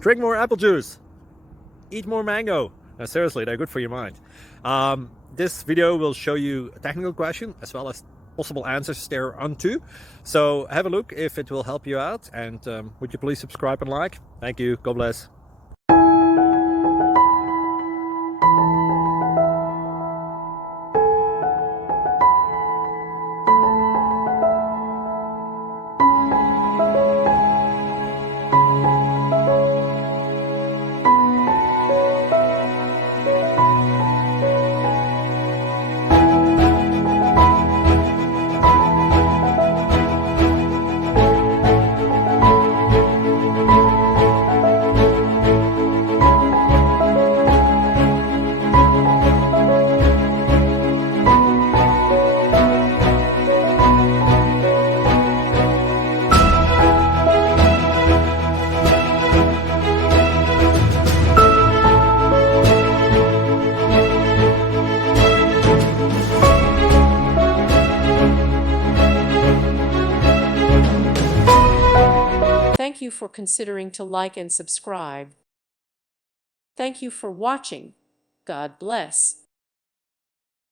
Drink more apple juice. Eat more mango. No, seriously, they're good for your mind. This video will show you a technical question as well as possible answers thereunto. So have a look if it will help you out, and would you please subscribe and like? Thank you. God bless. Thank you for considering to like and subscribe. Thank you for watching. God bless.